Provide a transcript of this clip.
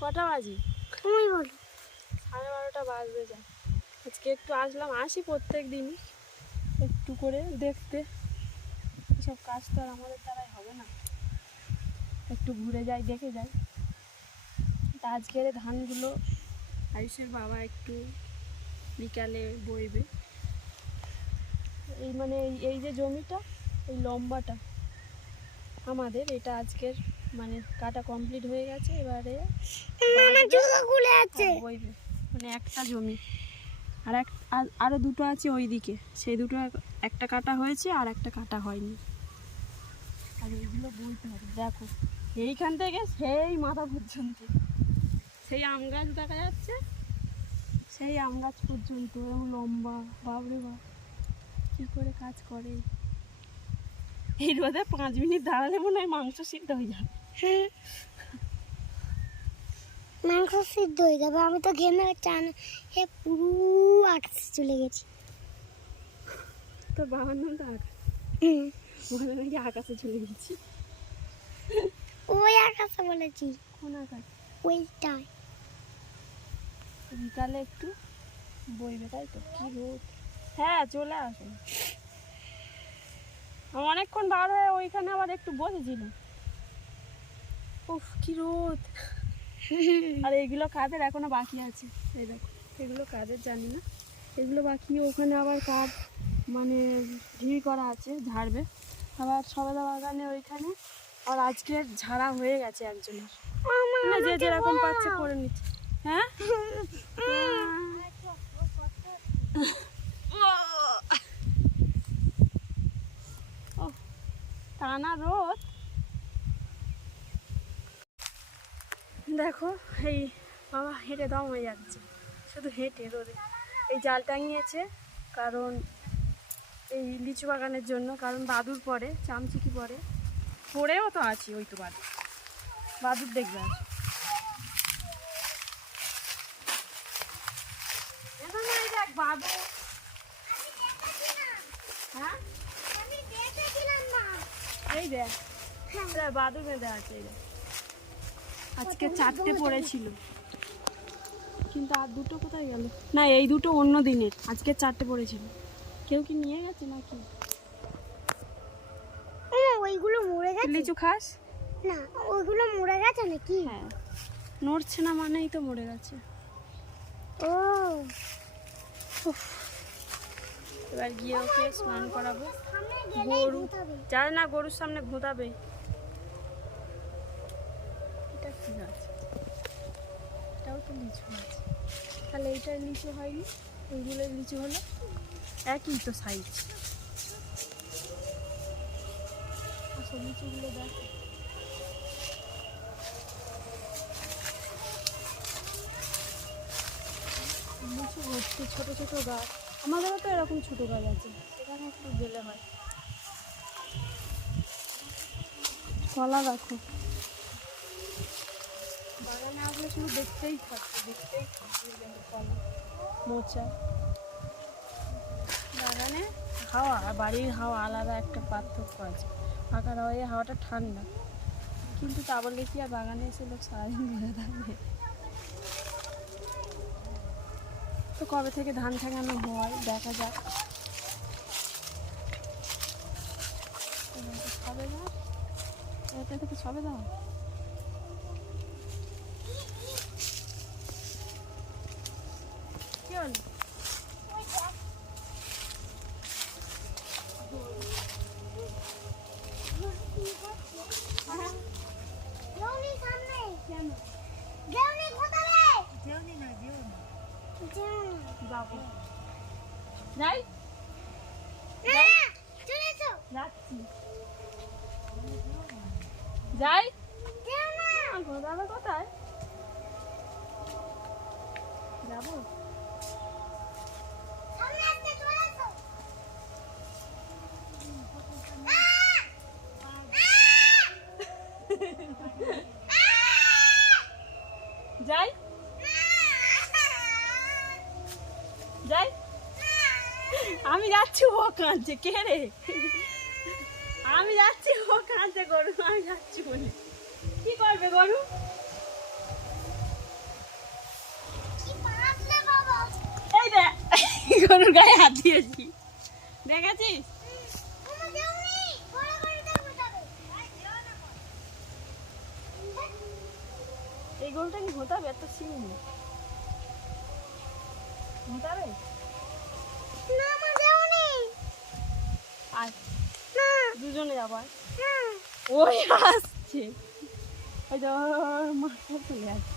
কটা বাজে? তুমি বলো। সাড়ে বারোটা বাজবে যা। আজকে একটু আসলাম আসি প্রত্যেক দিনই। একটু করে দেখতে। এসব কাজ তো আর আমাদের দ্বারাই হবে না। একটু ঘুরে যাই দেখে যাই। তা আজকের ধানগুলো আয়ুষের বাবা একটু বিকালে বইবে। এই মানে এই- এই যে জমিটা এই লম্বাটা আমাদের এটা আজকের মানে কাটা কমপ্লিট হয়ে গেছে এবারে মানে একটা জমি। আর এক আর- আরও দুটো আছে ওই দিকে সেই দুটো একটা কাটা হয়েছে আর একটা কাটা হয়নি। আর এগুলো বলতে হবে দেখো এইখান থেকে সেই মাথা পর্যন্ত। সেই আম গাছ দেখা যাচ্ছে সেই আম গাছ পর্যন্ত। এরকম লম্বা বাবরে বাপ। কী করে কাজ করে? এই রোদে পাঁচ মিনিট দাঁড়ালে মনে হয় মাংস সিদ্ধ হয়ে যাবে। মাংস সিদ্ধ হয়ে যাবে। আমি তো ঘেমে চান এ পুরো আকাশে চলে গেছি। তোর বাবার নাম তো আকাশ। বলে নাকি আকাশে চলে গেছি। ওই আকাশে বলেছি। কোন আকাশ? ওইটাই। বিকালে একটু বইবে তাই তো? কি রোদ। হ্যাঁ চলে আসুন অনেকক্ষণ বার হয়ে ওইখানে আবার একটু বসেছিল উফ কি রোদ। আর এইগুলো কাদের এখনও বাকি আছে? এই দেখো এগুলো কাদের জানি না। এগুলো বাকি ওখানে আবার কাজ মানে ঢিল করা আছে ঝাড়বে। আবার সবেদা বাগানে ওইখানে। আর আজকে ঝাড়া হয়ে গেছে একজনের। মানে যে যেরকম পাচ্ছে করে নিচ্ছে। হ্যাঁ? টানা রোদ। দেখো এই বাবা হেঁটে দম হয়ে যাচ্ছে। শুধু হেঁটে রোদে। এই জাল টাঙিয়েছে কারণ এই লিচু বাগানের জন্য কারণ বাদুর পরে চামচিকি পরে পড়েও তো আছি ওই তো বাদুর বাদুর দেখবে আছে বাদুর হ্যাঁ? এই দেখ। বাদুর বেঁধে আছে এই দেখ। আজকে চারটে পড়েছিল। কিন্তু আর দুটো কোথায় গেল? না এই দুটো অন্য দিনের। আজকে চারটে পড়েছিল। কেউ কি নিয়ে গেছে নাকি? ওইগুলো মরে গেছে। লিচু খাস? না ওইগুলো মরে গেছে নাকি? হ্যাঁ। নড়ছে না মানেই তো মরে গেছে। ও। এবার গিয়ে ওকে স্নান করাবো। গরু। জানে না গরুর সামনে ঘুঁতাবে এটাও তো লিচু গাছ তাহলে এইটা লিচু হয়নি? ওইগুলো লিচু হলো একই তো সাইজ আচ্ছা লিচুগুলো দেখ। লিচু ভর্তি, ছোটো ছোটো গাছ। আমাদেরও তো এরকম ছোটো গাছ আছে। সেখানে একটু গেলে হয়। কলা রাখো আসলে শুধু দেখতেই থাকবে দেখতেই দেখো মোচা। বাগানে? হাওয়া বাড়ির হাওয়া আলাদা একটা পার্থক্য আছে। ফাঁকার হাওয়ায় হাওয়াটা ঠান্ডা। কিন্তু তা বললে কি আর বাগানে এসে লোক সারাদিন ঘুরে থাকবে তো কবে থেকে ধান ঠেঙানো হয় দেখা যাক। সবে দাও এটা থেকে সবে দাও এসো। যাচ্ছি যাই কোথায় যাব। যাই। যাই। আমি যাচ্ছি, ও কাঁদছে। কে রে? আমি যাচ্ছি, ও কাঁদছে, গরু। আমি যাচ্ছি বলে। কি করবে গরু? গরুর গায়ে হাত দিয়েছি। দেখেছিস এই গরুটা কি ঘোটাবে? এত সিমি ঘোটাবে? দুজনে যাবার ওই আসছে। ওই মাথা চলে যাচ্ছে